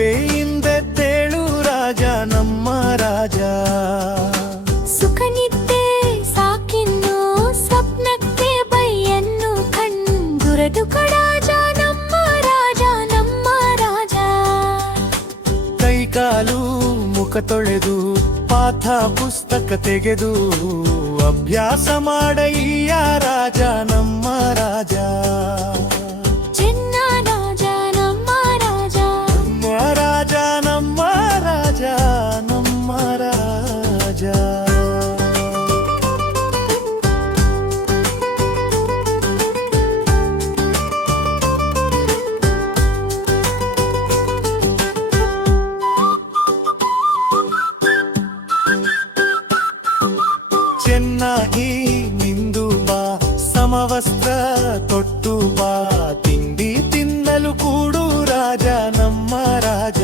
ಚಾಪೆಯಿಂದೆದ್ದೇಳು ರಾಜ ನಮ್ಮ ರಾಜ. ಸುಖನಿದ್ದೆ ಸಾಕಿನ್ನು ಸ್ವಪ್ನಕ್ಕೆ ಬೈಯನ್ನು ಕಂಡುರದು ರಾಜ ನಮ್ಮ ರಾಜ ನಮ್ಮ ರಾಜ. ಕೈಕಾಲು ಮುಖ ತೊಳೆದು ಪಾಠ ಪುಸ್ತಕ ತೆಗೆದು ಅಭ್ಯಾಸ ಮಾಡಯ್ಯ ರಾಜ ನಮ್ಮ ರಾಜ. ಚೆನ್ನ ರಾಜ ನಮ್ಮ ರಾಜ ನಮ್ಮ ರಾಜ ನಮ್ಮ ರಾಜ ನಮ್ಮ ರಾಜ. ಚೆನ್ನಾಗಿ ನಿಂದು ಬಾ, ಸಮವಸ್ತ್ರ ತೊಟ್ಟು ಬಾ, ತಿಂಡಿ ತಿನ್ನಲು ಕೂಡು ರಾಜ ನಮ್ಮ ರಾಜ.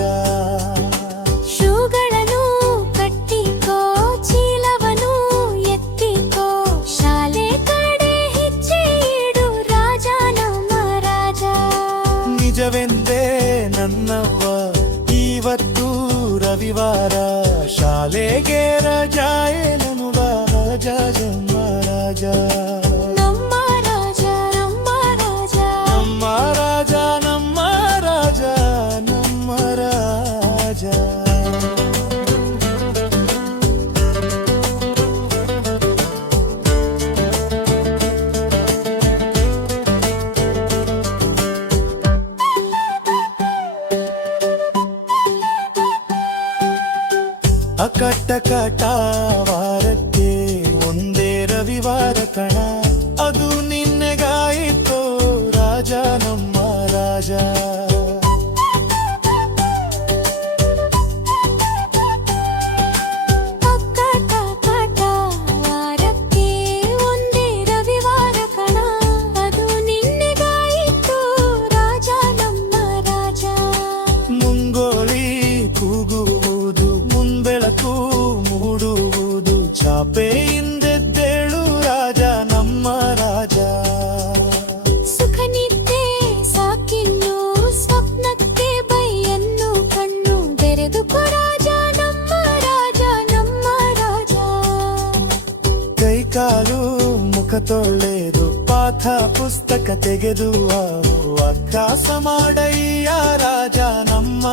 ಶೂಗಳನ್ನು ಕಟ್ಟಿಕೋ, ಚೀಲವನ್ನು ಎತ್ತಿಕೋ, ಶಾಲೆ ಕಡೆ ಹೆಜ್ಜೆ ಇಡು ರಾಜ ನಮ್ಮ ರಾಜ. ನಿಜವೆಂದೇ ನನ್ನವ್ವ ಇವತ್ತು ರವಿವಾರ, ಶಾಲೆಗೆ ರಜಾ ಏನನುವ ರಾಜ ನಮ್ಮ ರಾಜ. ನಮ್ಮ ರಾಜ ನಮ್ಮ ರಾಜ ನಮ್ಮ ರಾಜ ನಮ್ಮ ರಾಜ ನಮ್ಮ ರಾಜ. ಅಕಟ ವಾರಕ್ಕೆ ಒಂದೇ ರವಿವಾರ ಕಣ, ಅದು ನಿನ್ನೆಗಾಯಿತೋ ರಾಜ ನಮ್ಮ ರಾಜ. ಅಕ್ಕಟ ವಾರಕ್ಕೆ ಒಂದೇ ರವಿವಾರ ಕಣ, ಅದು ನಿನ್ನೆಗಾಯಿತು ರಾಜ ನಮ್ಮ ರಾಜ. ಮುಂಗೋಳಿ ಕೂಗುವುದು ಮುಂಬೆಳಕು ಮೂಡುವುದು, ಚಾಪೆಯಿಂದೆದ್ದೇಳು ರಾಜ ನಮ್ಮ ರಾಜ. ಸುಖನಿದ್ದೆ ಸಾಕಿನ್ನು ಸ್ವಪ್ನಕ್ಕೆ ಬೈಯನ್ನು ಕಣ್ಣು ಬೆರೆದು ರಾಜ ನಮ್ಮ ರಾಜ ನಮ್ಮ ರಾಜ. ಕೈಕಾಲು ಮುಖ ತೊಳೆದು ಪಾಠ ಪುಸ್ತಕ ತೆಗೆದು ಅಭ್ಯಾಸ ಮಾಡಯ್ಯ ರಾಜ ನಮ್ಮ